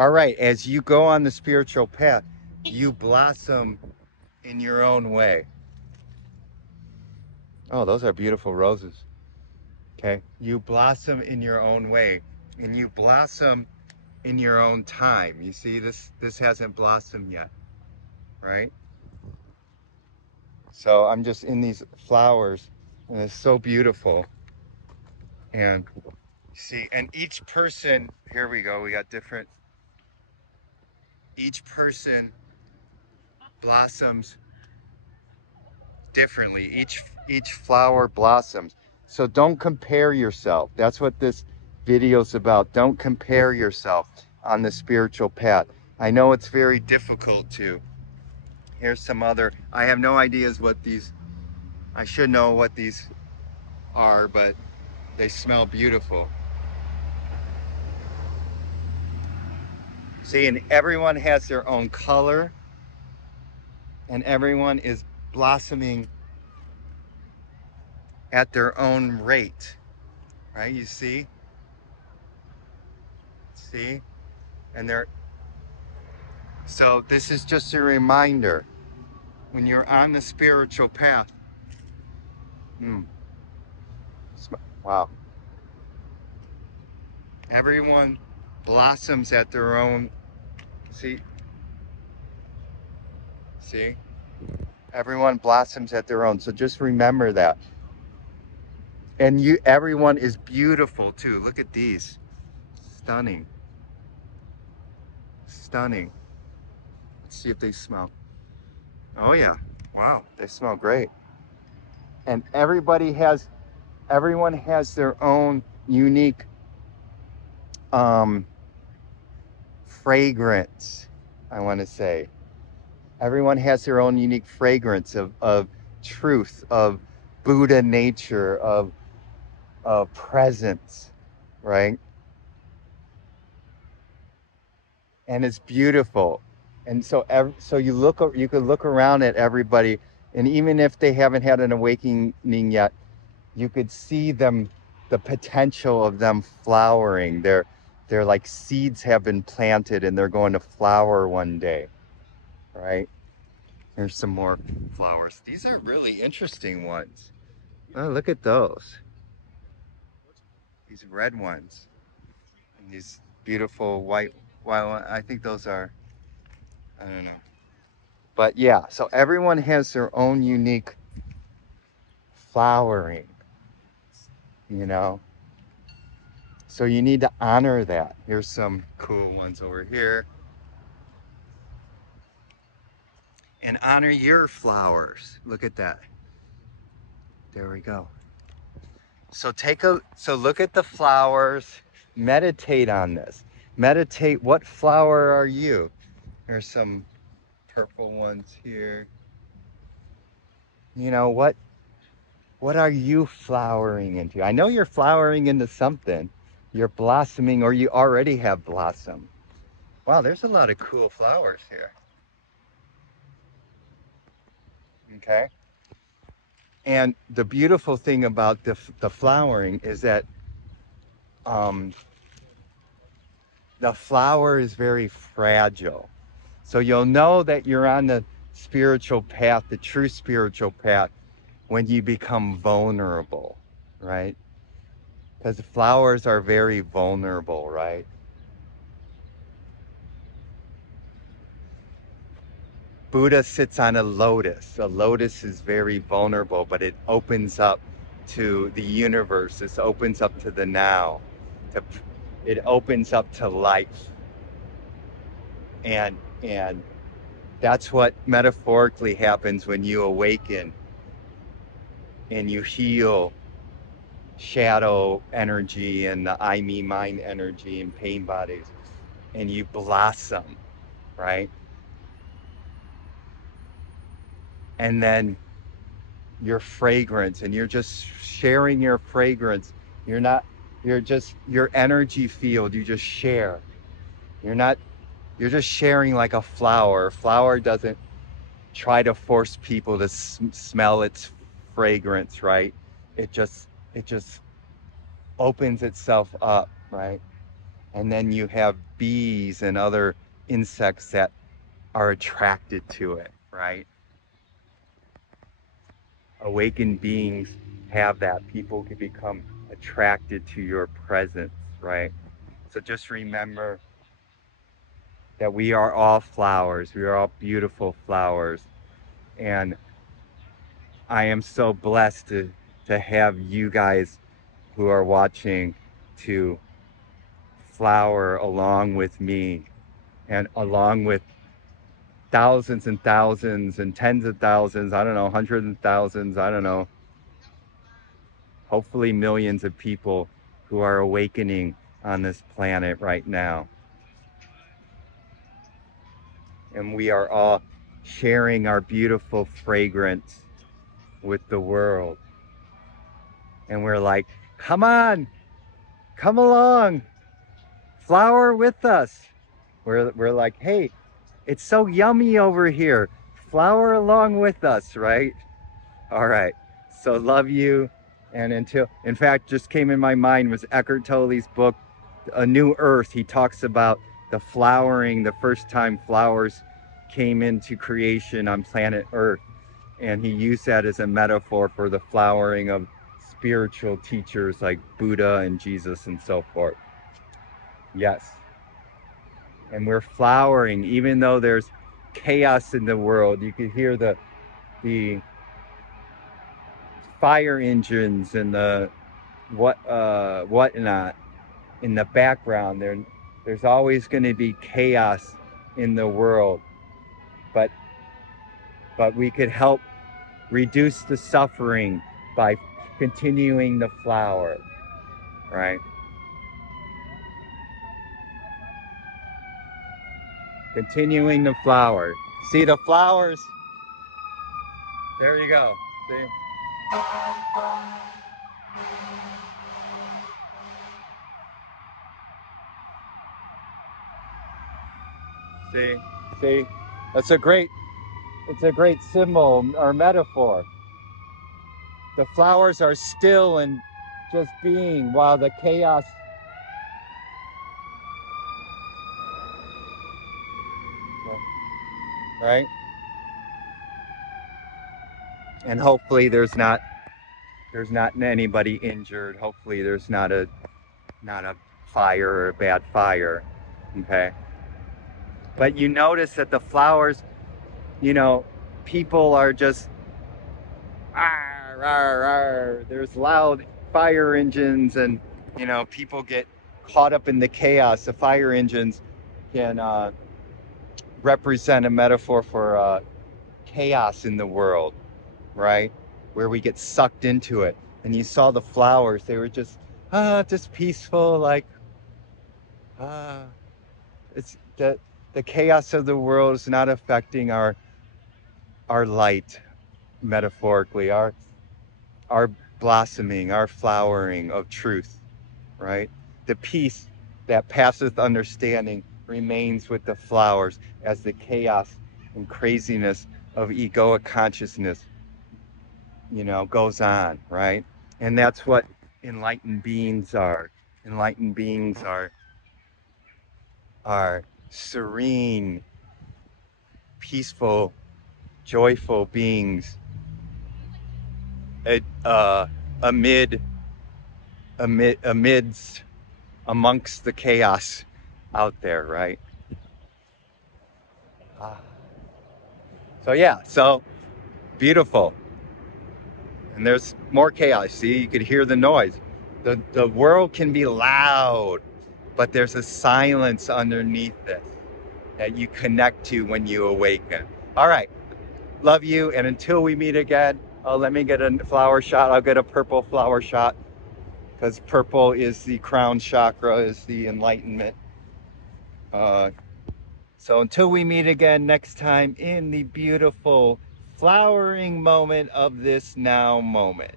All right, as you go on the spiritual path, you blossom in your own way. Oh, those are beautiful roses. Okay. You blossom in your own way, and you blossom in your own time. You see, this hasn't blossomed yet, right? So I'm just in these flowers, and it's so beautiful. And see, and each person, here we go, we got different, each person blossoms differently. Each flower blossoms. So don't compare yourself. That's what this video's about. Don't compare yourself on the spiritual path. I know it's very difficult to. Here's some other, I have no ideas what these, I should know what these are, but they smell beautiful. See, and everyone has their own color, and everyone is blossoming at their own rate, right? You see? See? And they're, so this is just a reminder, when you're on the spiritual path, mm, wow, everyone blossoms at their own, see, see? Everyone blossoms at their own. So just remember that. And everyone is beautiful too. Look at these. Stunning. Stunning. Let's see if they smell. Oh yeah. Wow, they smell great. And everyone has their own unique fragrance, I want to say. Everyone has their own unique fragrance of truth, of Buddha nature, of presence, right? And it's beautiful. And so so you could look around at everybody, and even if they haven't had an awakening yet, you could see them, the potential of them flowering. They're like seeds have been planted and they're going to flower one day, right? Here's some more flowers. These are really interesting ones. Oh, look at those. These red ones. And these beautiful white, well, I think those are, I don't know. But yeah, so everyone has their own unique flowering, you know? So you need to honor that. Here's some cool ones over here. And honor your flowers. Look at that. There we go. So so look at the flowers, meditate on this. Meditate, what flower are you? There's some purple ones here. You know, what are you flowering into? I know you're flowering into something. You're blossoming, or you already have blossomed. Wow, there's a lot of cool flowers here. Okay. And the beautiful thing about the flowering is that um, the flower is very fragile. So you'll know that you're on the spiritual path, the true spiritual path, when you become vulnerable, right? Because flowers are very vulnerable, right? Buddha sits on a lotus. A lotus is very vulnerable, but it opens up to the universe. It opens up to the now. To, it opens up to life. And that's what metaphorically happens when you awaken and you heal shadow energy and the I, me, mine energy and pain bodies, and you blossom, right? And then your fragrance, and you're just sharing your fragrance. You're not, you're just your energy field, you just share. You're not, you're just sharing like a flower. A flower doesn't try to force people to smell its fragrance, right? It just opens itself up, right? And then you have bees and other insects that are attracted to it, right? Awakened beings have that. People can become attracted to your presence, right? So just remember that we are all flowers. We are all beautiful flowers. And I am so blessed to have you guys who are watching to flower along with me and along with thousands and thousands and tens of thousands, I don't know, hundreds of thousands, I don't know, hopefully millions of people who are awakening on this planet right now. And we are all sharing our beautiful fragrance with the world. And we're like, come on, come along, flower with us. We're like, hey, it's so yummy over here. Flower along with us, right? All right. So love you. And until, in fact, just came in my mind was Eckhart Tolle's book, A New Earth. He talks about the flowering, the first time flowers came into creation on planet Earth. And he used that as a metaphor for the flowering of spiritual teachers like Buddha and Jesus and so forth. Yes. And we're flowering, even though there's chaos in the world. You can hear the fire engines and the whatnot in the background. There's always going to be chaos in the world, but we could help reduce the suffering by continuing the flower, right? Continuing the flower. See the flowers? There you go. See? See? See? That's a great, it's a great symbol or metaphor. The flowers are still and just being while the chaos, right? And hopefully there's not anybody injured. Hopefully there's not a fire or a bad fire. Okay. But you notice that the flowers, you know, people are just "Arr, arr, arr." There's loud fire engines and people get caught up in the chaos. The fire engines can represent a metaphor for chaos in the world, right? Where we get sucked into it. And you saw the flowers, they were just peaceful, like it's the chaos of the world is not affecting our light, metaphorically, our blossoming, our flowering of truth, right? The peace that passeth understanding remains with the flowers as the chaos and craziness of egoic consciousness goes on, right? And that's what enlightened beings are. Enlightened beings are serene, peaceful, joyful beings amid amidst amongst the chaos out there, right? So yeah, so beautiful. And there's more chaos. See, you could hear the noise. The world can be loud, but there's a silence underneath it that you connect to when you awaken. All right. Love you. And until we meet again, let me get a flower shot. I'll get a purple flower shot because purple is the crown chakra, is the enlightenment. So until we meet again next time in the beautiful flowering moment of this now moment.